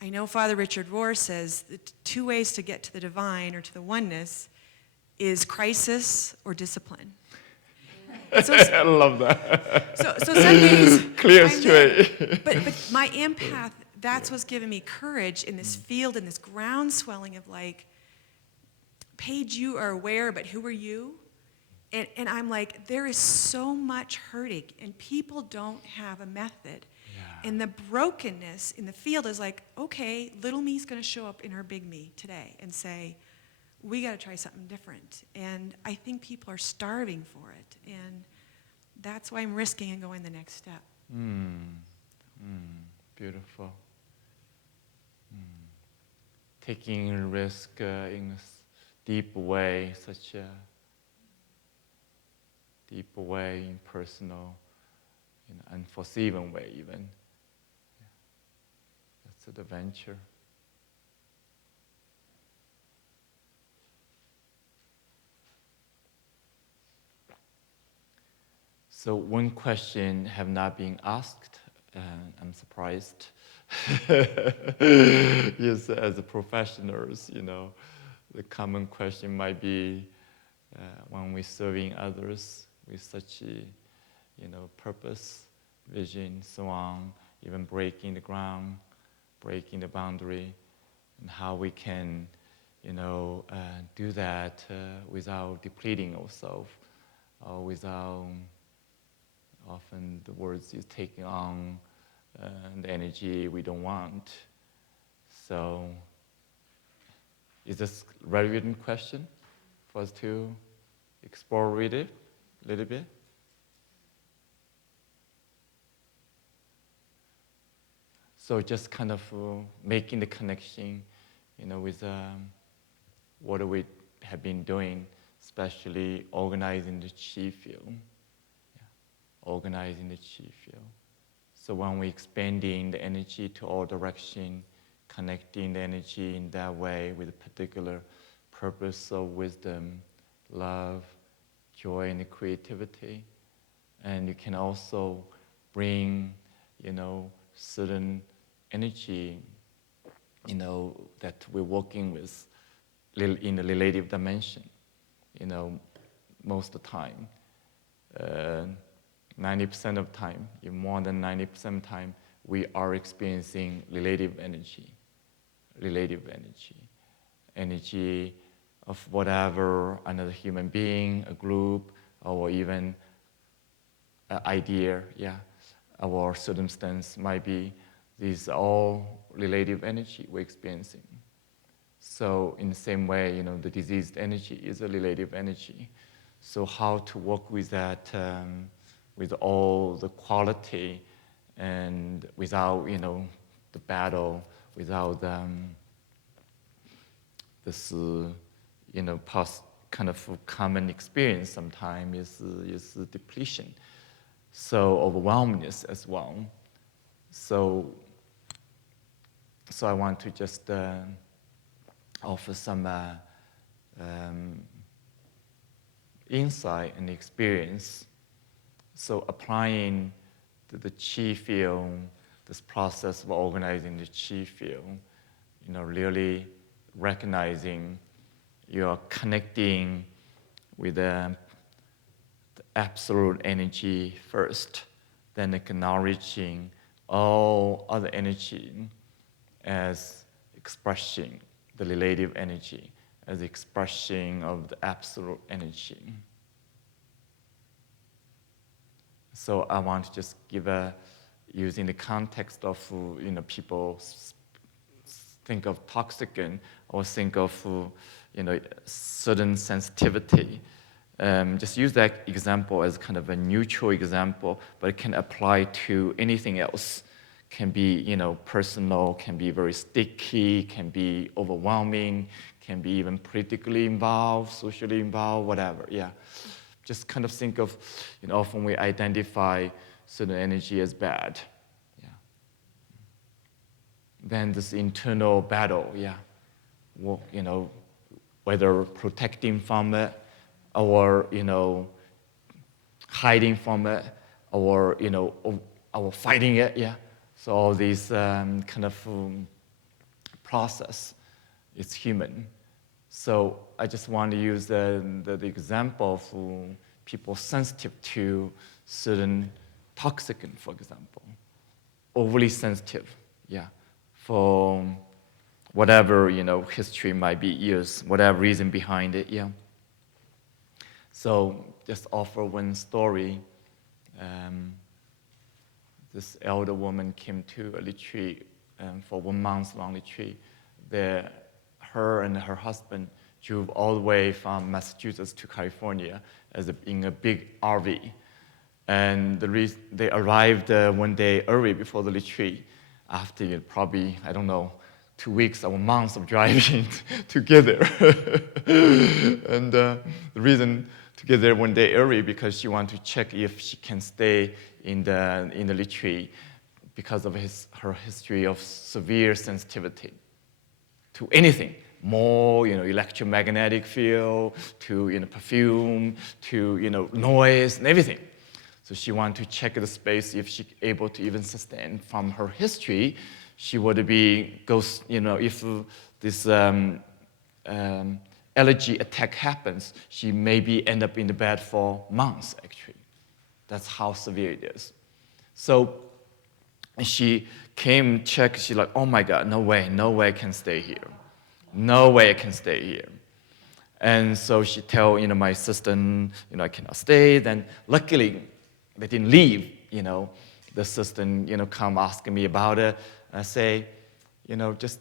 I know Father Richard Rohr says that 2 ways to get to the divine or to the oneness is crisis or discipline. So, I love that. so some days Clear I'm straight. there. But my empath, that's what's given me courage in this field, in this ground swelling of like, Paige, you are aware, but who are you? And I'm like, there is so much hurting, and people don't have a method. Yeah. And the brokenness in the field is like, okay, little me's going to show up in her big me today and say, we got to try something different. And I think people are starving for it. And that's why I'm risking and going the next step. Beautiful. Taking a risk in a deep way, such a deep way, impersonal, unforeseen way even. Yeah. That's an adventure. So one question have not been asked, and I'm surprised. Yes, as a professionals, the common question might be when we're serving others with such a, purpose, vision, so on, even breaking the ground, breaking the boundary, and how we can, do that without depleting ourselves, or without often the words is taking on the energy we don't want. So, is this a relevant question for us to explore with it a little bit? So just kind of making the connection, with what we have been doing, especially organizing the chi field. Organizing the chi field. So when we're expanding the energy to all direction, connecting the energy in that way with a particular purpose of wisdom, love, joy, and creativity. And you can also bring, certain energy, that we're working with in the relative dimension, most of the time. 90% of time, even more than 90% of the time, we are experiencing relative energy of whatever another human being, a group, or even an idea, or circumstance might be. These are all relative energy we're experiencing. So in the same way, the diseased energy is a relative energy. So how to work with that with all the quality and without, the battle, without this, kind of common experience sometimes is depletion. So overwhelmingness as well. So I want to just offer some insight and experience. So applying the chi field, this process of organizing the chi field, really recognizing you're connecting with the absolute energy first, then acknowledging all other energy as expressing the relative energy, as expression of the absolute energy. So I want to just give using the context of, people think of toxicant or think of, certain sensitivity. Just use that example as kind of a neutral example, but it can apply to anything else. Can be, personal, can be very sticky, can be overwhelming, can be even politically involved, socially involved, whatever, Just kind of think of, often we identify certain energy as bad. Then this internal battle, well, whether protecting from it or, hiding from it or, or fighting it, So all these kind of process. It's human. So I just want to use the example of people sensitive to certain toxicant, for example, overly sensitive, yeah, for whatever, history might be years, whatever reason behind it, yeah. So just offer one story. This elder woman came to a retreat for 1 month-long retreat. Her and her husband drove all the way from Massachusetts to California in a big RV. And they arrived 1 day early before the retreat, after probably, 2 weeks or 1 month of driving to get there. And the reason to get there 1 day early because she wanted to check if she can stay in the retreat because of her history of severe sensitivity to anything, more electromagnetic field, to perfume, to noise and everything. So she wanted to check the space if she's able to even sustain. From her history, she would if this allergy attack happens, she maybe end up in the bed for months, actually. That's how severe it is. So she came, checked, she's like, oh my God, no way I can stay here. No way I can stay here. And so she tell, my assistant, I cannot stay. Then luckily, they didn't leave, The assistant, come asking me about it. I say, just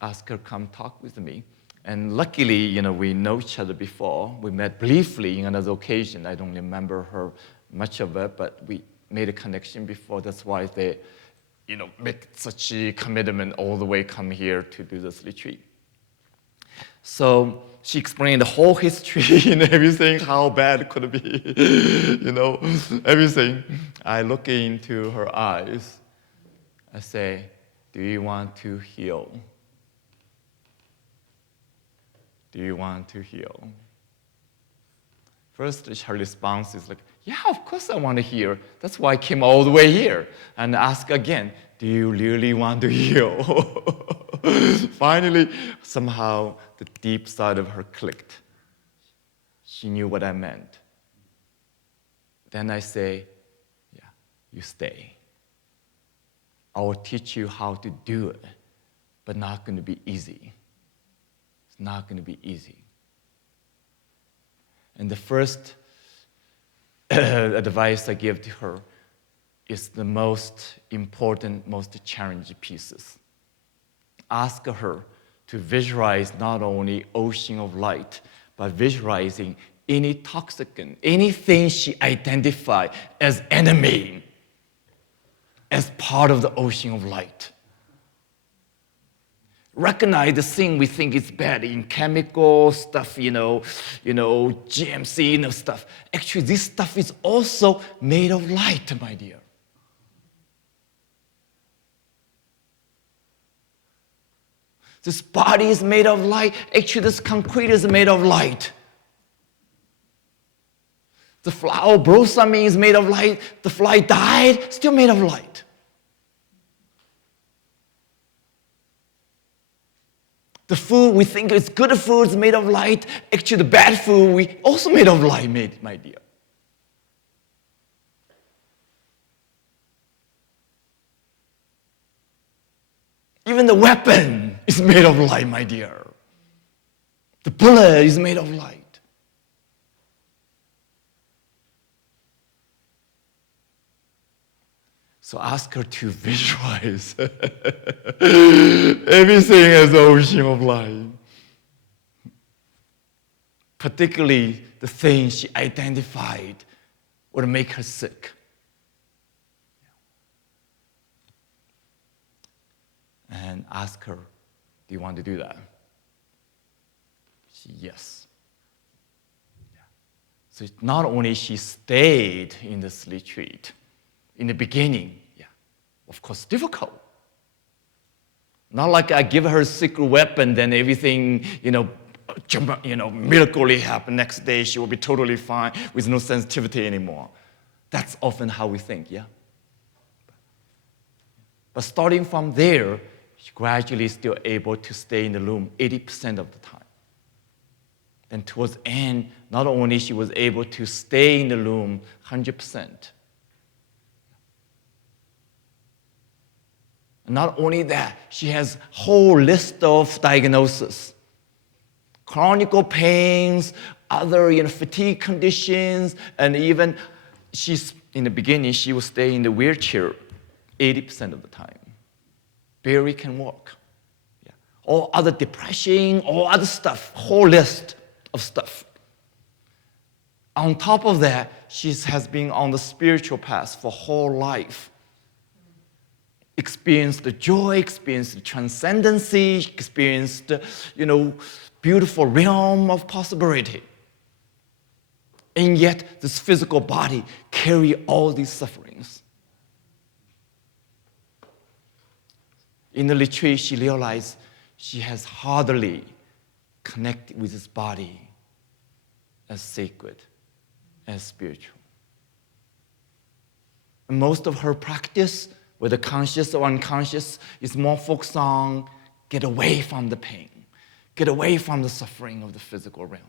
ask her come talk with me. And luckily, we know each other before. We met briefly on another occasion. I don't remember her much of it, but we made a connection before. That's why they, make such a commitment all the way come here to do this retreat. So she explained the whole history and everything, how bad it could be, everything. I look into her eyes. I say, do you want to heal? Do you want to heal? First, her response is like, yeah, of course I want to heal. That's why I came all the way here. And ask again, do you really want to heal? Finally, somehow, the deep side of her clicked. She knew what I meant. Then I say, yeah, you stay. I will teach you how to do it, but not going to be easy. It's not going to be easy. And the first advice I give to her is the most important, most challenging pieces. Ask her to visualize not only ocean of light, but visualizing any toxicant, anything she identified as enemy, as part of the ocean of light. Recognize the thing we think is bad in chemical stuff, GMC, stuff. Actually, this stuff is also made of light, my dear. This body is made of light. Actually, this concrete is made of light. The flower blossoming is made of light. The fly died, still made of light. The food we think is good food is made of light. Actually, the bad food we also made of light, my dear. Even the weapon is made of light, my dear. The bullet is made of light. So ask her to visualize everything as an ocean of light. Particularly the things she identified would make her sick. And ask her, do you want to do that? She, yes. Yeah. So not only she stayed in this retreat, in the beginning, yeah, of course, difficult. Not like I give her a secret weapon, then everything, miraculously happen. Next day, she will be totally fine with no sensitivity anymore. That's often how we think, yeah? But starting from there, she gradually is still able to stay in the room 80% of the time. Then towards the end, not only she was able to stay in the room 100%, not only that, she has a whole list of diagnoses. Chronic pains, other fatigue conditions, and even in the beginning, she would stay in the wheelchair 80% of the time. Barely can walk. Yeah. All other depression, all other stuff, whole list of stuff. On top of that, she has been on the spiritual path for whole life. Experienced the joy, experienced the transcendency, experienced beautiful realm of possibility. And yet, this physical body carry all these sufferings. In the retreat, she realized she has hardly connected with this body as sacred, as spiritual. And most of her practice, whether conscious or unconscious, is more focused on get away from the pain, get away from the suffering of the physical realm.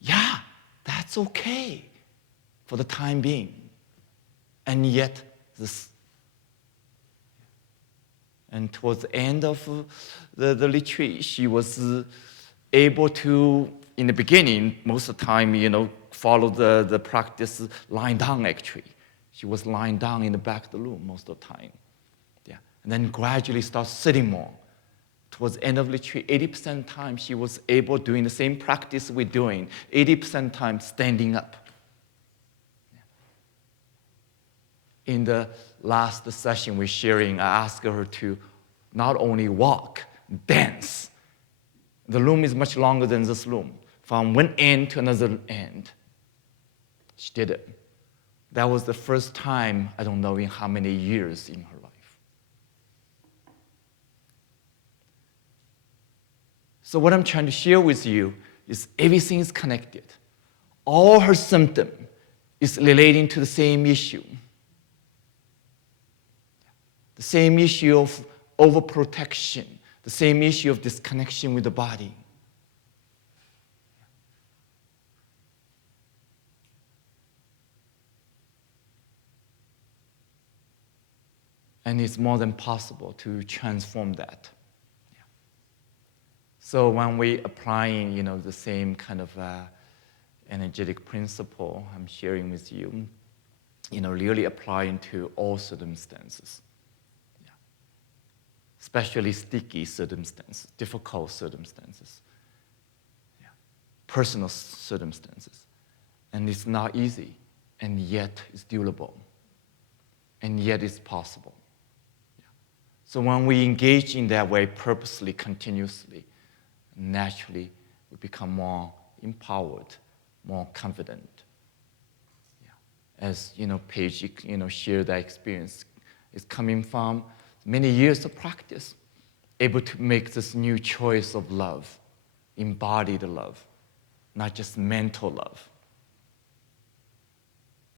Yeah, that's okay for the time being. And yet, and towards the end of the retreat, she was able to, in the beginning, most of the time, follow the practice lying down actually. She was lying down in the back of the room most of the time. Yeah. And then gradually start sitting more. Towards the end of the retreat, 80% of the time she was able, doing the same practice we're doing, 80% of the time standing up. Yeah. In the last session we're sharing, I asked her to not only walk, dance. The room is much longer than this room. From one end to another end. She did it. That was the first time, I don't know in how many years in her life. So what I'm trying to share with you is everything is connected. All her symptom is relating to the same issue. The same issue of overprotection, the same issue of disconnection with the body. And it's more than possible to transform that. Yeah. So when we applying, the same kind of energetic principle I'm sharing with you, really applying to all circumstances. Yeah. Especially sticky circumstances, difficult circumstances, yeah. Personal circumstances. And it's not easy, and yet it's doable, and yet it's possible. So when we engage in that way purposely, continuously, naturally, we become more empowered, more confident. Yeah. As Paige, shared that experience, is coming from many years of practice, able to make this new choice of love, embodied love, not just mental love.